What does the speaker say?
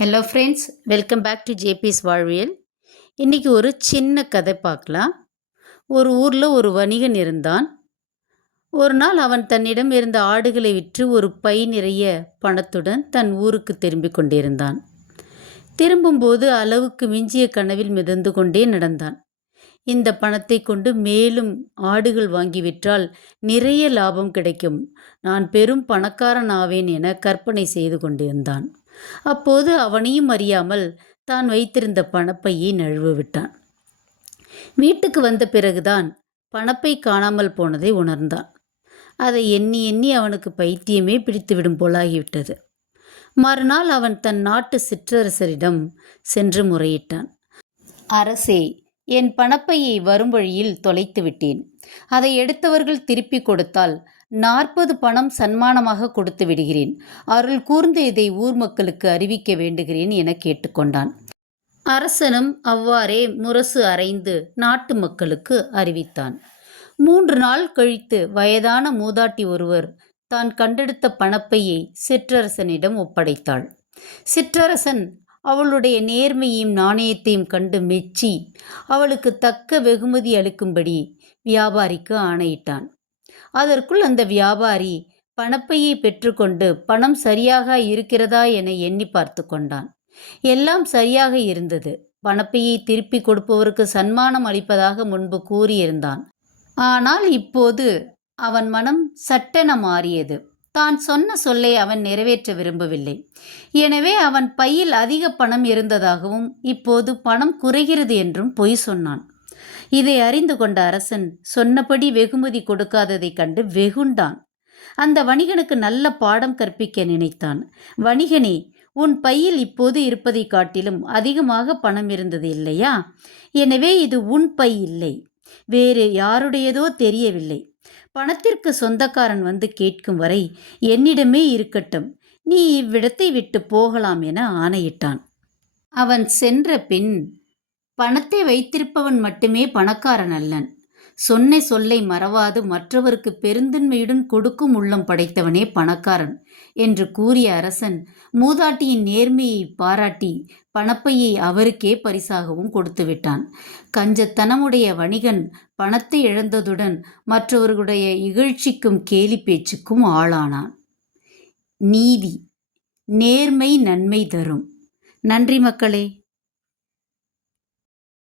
Hello friends welcome back to JB's வாழ்வியல் இன்றைக்கி ஒரு சின்ன கதை பார்க்கலாம். ஒரு ஊரில் ஒரு வணிகன் இருந்தான். ஒரு நாள் அவன் தன்னிடம் இருந்த ஆடுகளை விற்று ஒரு பை நிறைய பணத்துடன் தன் ஊருக்கு திரும்பிக் கொண்டிருந்தான். திரும்பும்போது அளவுக்கு மிஞ்சிய கனவில் மிதந்து கொண்டே நடந்தான். இந்த பணத்தை கொண்டு மேலும் ஆடுகள் வாங்கி விற்றால் நிறைய லாபம் கிடைக்கும். நான் பெரும் பணக்காரன் ஆவேன் என கற்பனை செய்து கொண்டிருந்தான். அப்போது அவனையும் அறியாமல் தான் வைத்திருந்த பணப்பையை நழுவ விட்டான். வீட்டுக்கு வந்த பிறகுதான் பணப்பை காணாமல் போனதை உணர்ந்தான். அதை எண்ணி எண்ணி அவனுக்கு பைத்தியமே பிடித்துவிடும் போலாகிவிட்டது. மறுநாள் அவன் தன் நாட்டு சிற்றரசரிடம் சென்று முறையிட்டான். அரசே என் பணப்பையை வரும் வழியில் தொலைத்து விட்டேன். அதை எடுத்தவர்கள் திருப்பி கொடுத்தால் நாற்பது பணம் சன்மானமாக கொடுத்து விடுகிறேன். அருள் கூர்ந்து இதை ஊர் மக்களுக்கு அறிவிக்க வேண்டுகிறேன் என கேட்டுக்கொண்டான். அரசனும் அவ்வாறே முரசு அறைந்து நாட்டு மக்களுக்கு அறிவித்தான். மூன்று நாள் கழித்து வயதான மூதாட்டி ஒருவர் தான் கண்டெடுத்த பணப்பையை சிற்றரசனிடம் ஒப்படைத்தாள். சிற்றரசன் அவளுடைய நேர்மையையும் நாணயத்தையும் கண்டு மெச்சி அவளுக்கு தக்க வெகுமதி அளிக்கும்படி வியாபாரிக்கு ஆணையிட்டான். அதற்குள் அந்த வியாபாரி பணப்பையை பெற்றுக்கொண்டு பணம் சரியாக இருக்கிறதா என எண்ணி பார்த்து கொண்டான். எல்லாம் சரியாக இருந்தது. பணப்பையை திருப்பி கொடுப்பவருக்கு சன்மானம் அளிப்பதாக முன்பு கூறியிருந்தான். ஆனால் இப்போது அவன் மனம் சட்டென மாறியது. தான் சொன்ன சொல்லை அவன் நிறைவேற்ற விரும்பவில்லை. எனவே அவன் பையில் அதிக பணம் இருந்ததாகவும் இப்போது பணம் குறைகிறது என்றும் பொய் சொன்னான். இதை அறிந்து கொண்ட அரசன் சொன்னபடி வெகுமதி கொடுக்காததைக் கண்டு வெகுண்டான். அந்த வணிகனுக்கு நல்ல பாடம் கற்பிக்க நினைத்தான். வணிகனே உன் பையில் இப்போது இருப்பதை காட்டிலும் அதிகமாக பணம் இருந்தது இல்லையா? எனவே இது உன் பை இல்லை. வேறு யாருடையதோ தெரியவில்லை. பணத்திற்கு சொந்தக்காரன் வந்து கேட்கும் வரை என்னிடமே இருக்கட்டும் நீ இவ்விடத்தை விட்டு போகலாம் என ஆணையிட்டான். அவன் சென்ற பின் பணத்தை வைத்திருப்பவன் மட்டுமே பணக்காரன் அல்லன். சொன்ன சொல்லை மறவாது மற்றவருக்கு பெருந்தன்மையுடன் கொடுக்கும் உள்ளம் படைத்தவனே பணக்காரன் என்று கூறிய அரசன் மூதாட்டியின் நேர்மையை பாராட்டி பணப்பையை அவருக்கே பரிசாகவும் கொடுத்துவிட்டான் கஞ்சத்தனமுடைய வணிகன் பணத்தை இழந்ததுடன் மற்றவர்களுடைய இகழ்ச்சிக்கும் கேலி பேச்சுக்கும் ஆளானான். நீதி நேர்மை நன்மை தரும். நன்றி மக்களே.